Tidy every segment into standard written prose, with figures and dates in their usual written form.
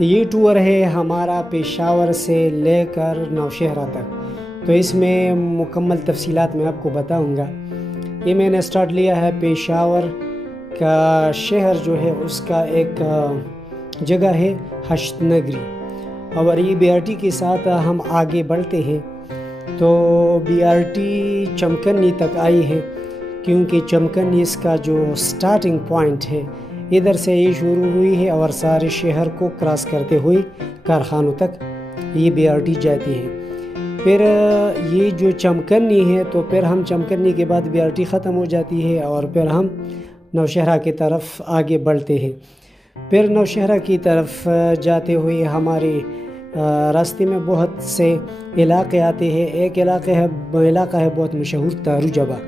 یہ ٹور ہے ہمارا پشاور سے لے کر نوشہرہ تک، تو اس میں مکمل تفصیلات میں آپ کو بتاؤں گا۔ یہ میں نے سٹارٹ لیا ہے پشاور کا شہر جو ہے اس کا ایک جگہ ہے ہشت نگری، اور یہ بی آر ٹی کے ساتھ ہم آگے بڑھتے ہیں تو بی آر ٹی چمکنی تک آئی ہے، کیونکہ چمکنی اس کا جو سٹارٹنگ پوائنٹ ہے، ادھر سے یہ شروع ہوئی ہے اور سارے شہر کو کراس کرتے ہوئے کارخانوں تک یہ بی آر ٹی جاتی ہے۔ پھر یہ جو چمکنی ہے تو پھر ہم چمکنی کے بعد بی آر ٹی ختم ہو جاتی ہے اور پھر ہم نوشہرہ کی طرف آگے بڑھتے ہیں۔ پھر نوشہرہ کی طرف جاتے ہوئے ہمارے راستے میں بہت سے علاقے آتے ہیں۔ ایک علاقہ ہے بہت مشہور تارو جبہ،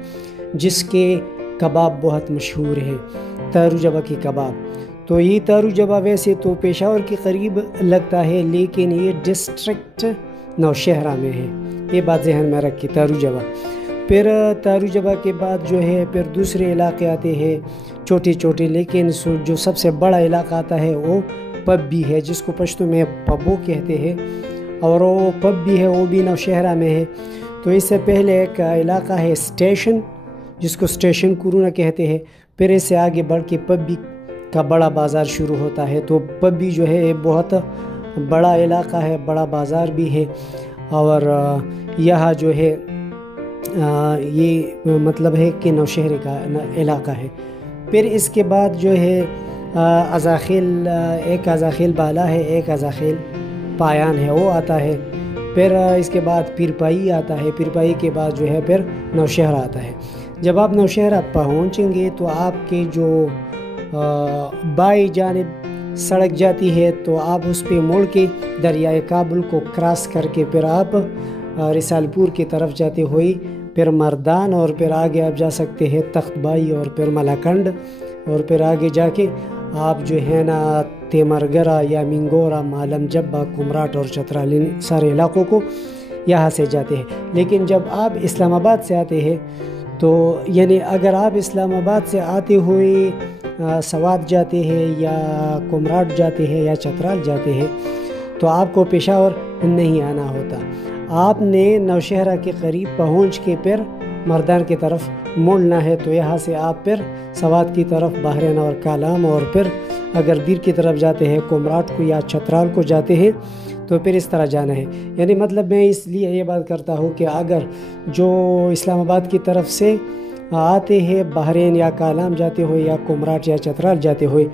جس کے کباب بہت مشہور ہے، تارو جبہ کی کباب۔ تو یہ تارو جبہ ویسے تو پشاور کے قریب لگتا ہے، لیکن یہ ڈسٹرکٹ نوشہرہ میں ہے، یہ بات ذہن میں رکھی، تارو جبہ۔ پھر تارو جبہ کے بعد جو ہے پھر دوسرے علاقے آتے ہیں چھوٹے چھوٹے، لیکن جو سب سے بڑا علاقہ آتا ہے وہ پبی ہے، جس کو پشتو میں پبو کہتے ہیں، اور وہ پبی ہے، وہ بھی نوشہرہ میں ہے۔ تو اس سے پہلے ایک علاقہ ہے اسٹیشن، جس کو اسٹیشن کرونا کہتے ہیں۔ پھر اس سے آگے بڑھ کے پبی کا بڑا بازار شروع ہوتا ہے۔ تو پبی جو ہے بہت بڑا علاقہ ہے، بڑا بازار بھی ہے، اور یہاں جو ہے یہ مطلب ہے کہ نوشہرے کا علاقہ ہے۔ پھر اس کے بعد جو ہے ازاخیل، ایک ازاخیل بالا ہے، ایک ازاخیل پایان ہے، وہ آتا ہے۔ پھر اس کے بعد پیرپائی آتا ہے، پیرپائی کے بعد جو ہے پھر نوشہرہ آتا ہے۔ جب آپ نوشہرہ پہنچیں گے تو آپ کے جو بائیں جانب سڑک جاتی ہے تو آپ اس پہ مڑ کے دریائے کابل کو کراس کر کے پھر آپ رسال پور کی طرف جاتے ہوئے پھر مردان، اور پھر آگے آپ جا سکتے ہیں تخت بائی اور پھر ملاکنڈ، اور پھر آگے جا کے آپ جو ہے نا تیمرگرہ یا منگورا، مالم جبہ، کمراٹ اور چترال، سارے علاقوں کو یہاں سے جاتے ہیں۔ لیکن جب آپ اسلام آباد سے آتے ہیں تو یعنی اگر آپ اسلام آباد سے آتے ہوئے سوات جاتے ہیں یا کمراٹ جاتے ہیں یا چترال جاتے ہیں تو آپ کو پشاور نہیں آنا ہوتا، آپ نے نوشہرہ کے قریب پہنچ کے پھر مردان کی طرف مڑنا ہے۔ تو یہاں سے آپ پھر سوات کی طرف بحرین اور کالام، اور پھر اگر دیر کی طرف جاتے ہیں کمراٹ کو یا چترال کو جاتے ہیں تو پھر اس طرح جانا ہے۔ یعنی مطلب میں اس لیے یہ بات کرتا ہوں کہ اگر جو اسلام آباد کی طرف سے آتے ہیں بحرین یا کالام جاتے ہوئے یا کمراٹ یا چترال جاتے ہوئے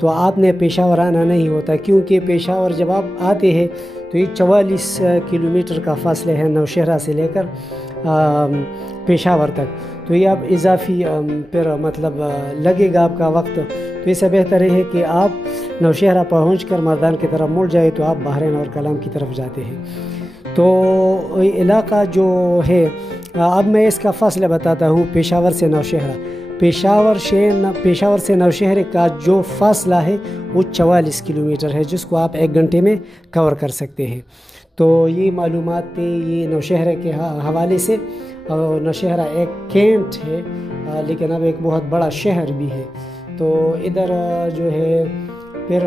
تو آپ نے پشاور آنا نہیں ہوتا، کیونکہ پشاور جب آپ آتے ہیں تو یہ 44 کلومیٹر کا فاصلہ ہے نوشہرہ سے لے کر پشاور تک، تو یہ اب اضافی پھر مطلب لگے گا آپ کا وقت۔ تو اس سے بہتر ہے کہ آپ نوشہرہ پہنچ کر مردان کی طرف مڑ جائے تو آپ بحرین اور کلام کی طرف جاتے ہیں۔ تو علاقہ جو ہے، اب میں اس کا فاصلہ بتاتا ہوں پشاور سے نوشہرہ۔ پشاور سے نوشہرہ کا جو فاصلہ ہے وہ 44 کلومیٹر ہے، جس کو آپ 1 گھنٹے میں کور کر سکتے ہیں۔ تو یہ معلومات تھے یہ نوشہرہ کے حوالے سے، اور نوشہرہ ایک کینٹ ہے لیکن اب ایک بہت بڑا شہر بھی ہے۔ تو ادھر جو ہے پھر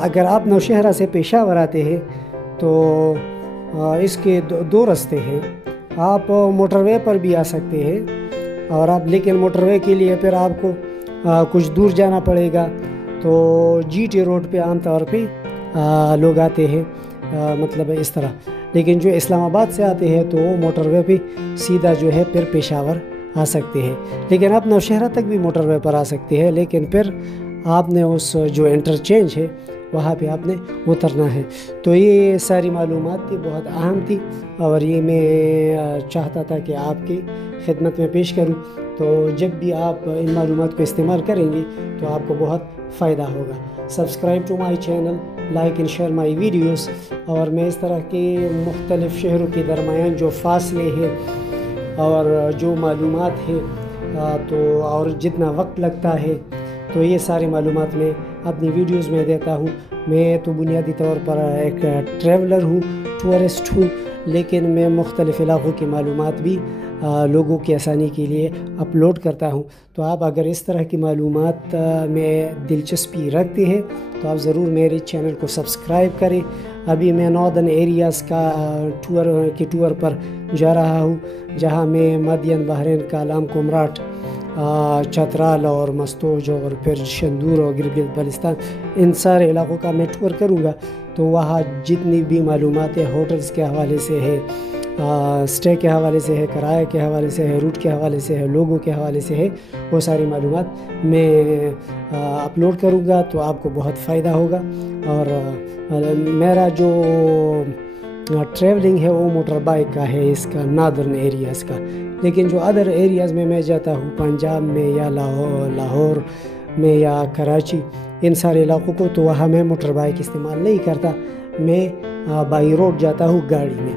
اگر آپ نوشہرہ سے پشاور آتے ہیں تو اس کے 2 راستے ہیں، آپ موٹر وے پر بھی آ سکتے ہیں، اور آپ لیکن موٹر وے کے لیے پھر آپ کو کچھ دور جانا پڑے گا۔ تو جی ٹی روڈ پہ عام طور پہ لوگ آتے ہیں، مطلب اس طرح، لیکن جو اسلام آباد سے آتے ہیں تو وہ موٹر وے پہ سیدھا جو ہے پھر پشاور آ سکتے ہیں۔ لیکن آپ نوشہرہ تک بھی موٹر وے پر آ سکتے ہیں، لیکن پھر آپ نے اس جو انٹرچینج ہے وہاں پہ آپ نے اترنا ہے۔ تو یہ ساری معلومات تھی، بہت اہم تھی، اور یہ میں چاہتا تھا کہ آپ کی خدمت میں پیش کروں۔ تو جب بھی آپ ان معلومات کو استعمال کریں گے تو آپ کو بہت فائدہ ہوگا۔ Subscribe to my channel, like and share my videos, اور میں اس طرح کے مختلف شہروں کے درمیان جو فاصلے ہیں اور جو معلومات ہے تو اور جتنا وقت لگتا ہے تو یہ ساری معلومات میں اپنی ویڈیوز میں دیتا ہوں۔ میں تو بنیادی طور پر ایک ٹریولر ہوں، ٹورسٹ ہوں، لیکن میں مختلف علاقوں کی معلومات بھی لوگوں کی آسانی کے لیے اپلوڈ کرتا ہوں. تو آپ اگر اس طرح کی معلومات میں دلچسپی رکھتے ہیں تو آپ ضرور میرے چینل کو سبسکرائب کریں. ابھی میں ناردرن ایریاز کا ٹور پر جا رہا ہوں، جہاں میں مدین، بحرین، کالام، کمراٹ، چترال اور مستوج اور پھر شندور اور گلگت بلتستان، ان سارے علاقوں کا میں ٹور کروں گا. تو وہاں جتنی بھی معلومات ہوٹلز کے حوالے سے ہے، اسٹے کے حوالے سے ہے، کرایہ کے حوالے سے ہے، روٹ کے حوالے سے ہے، لوگوں کے حوالے سے ہے، وہ ساری معلومات میں اپلوڈ کروں گا. تو آپ کو بہت فائدہ ہوگا. اور میرا جو ٹریولنگ ہے وہ موٹر بائک کا ہے، اس کا ناردرن ایریاز کا. لیکن جو ادر ایریاز میں جاتا ہوں، پنجاب میں یا لاہور میں یا کراچی، ان سارے علاقوں کو، تو وہاں میں موٹر بائک استعمال نہیں کرتا، میں بائی روڈ جاتا ہوں گاڑی میں.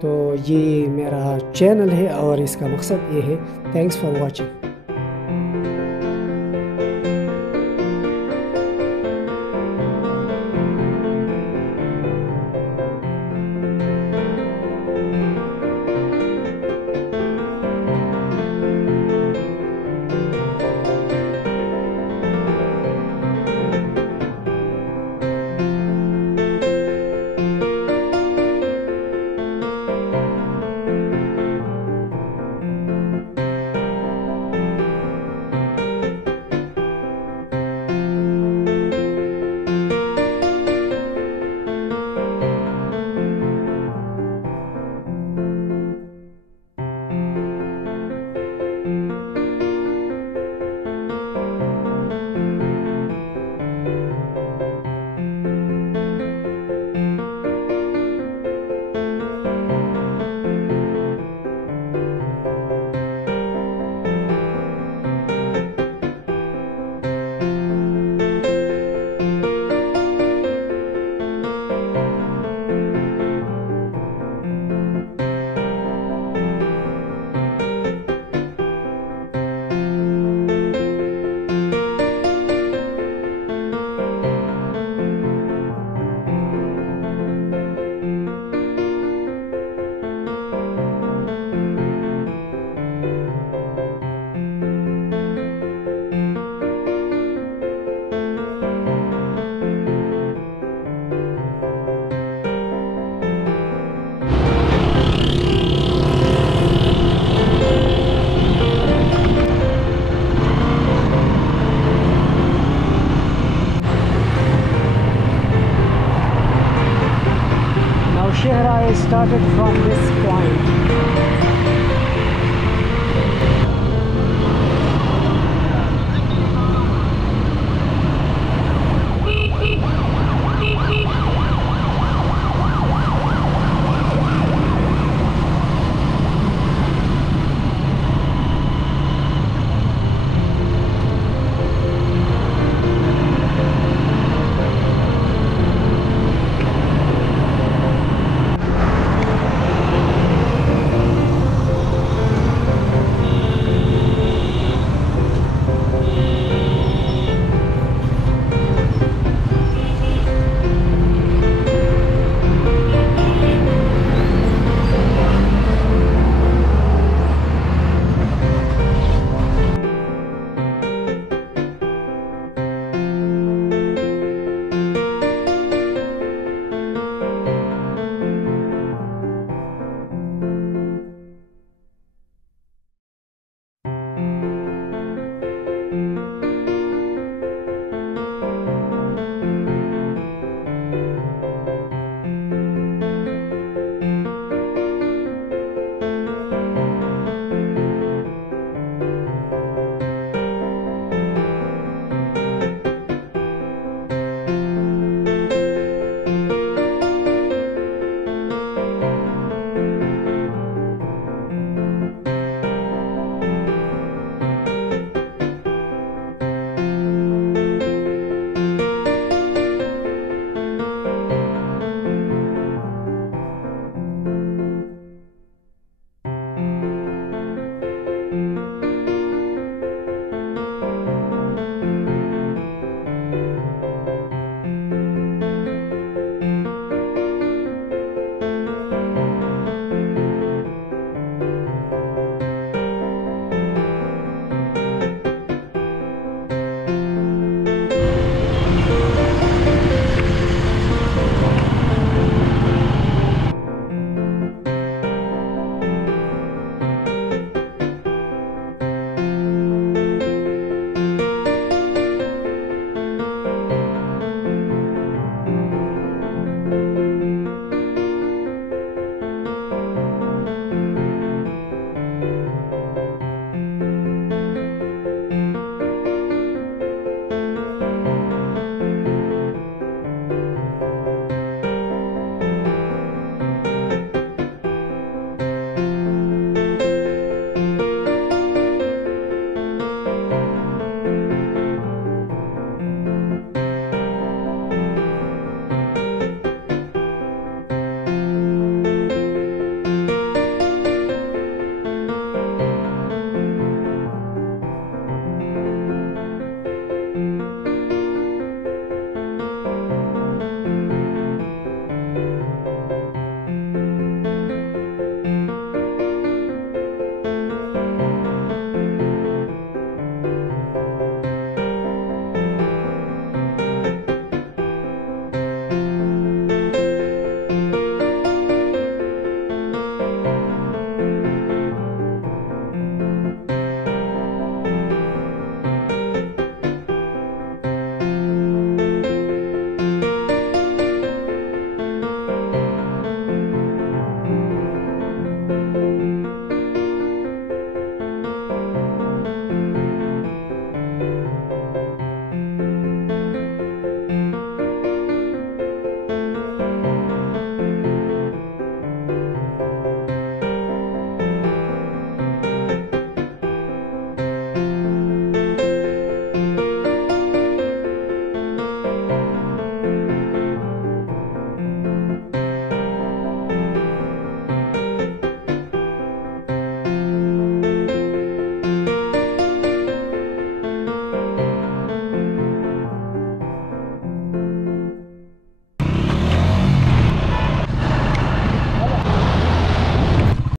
تو یہ میرا چینل ہے اور اس کا مقصد یہ ہے. Thanks for watching. Shehra started from this point.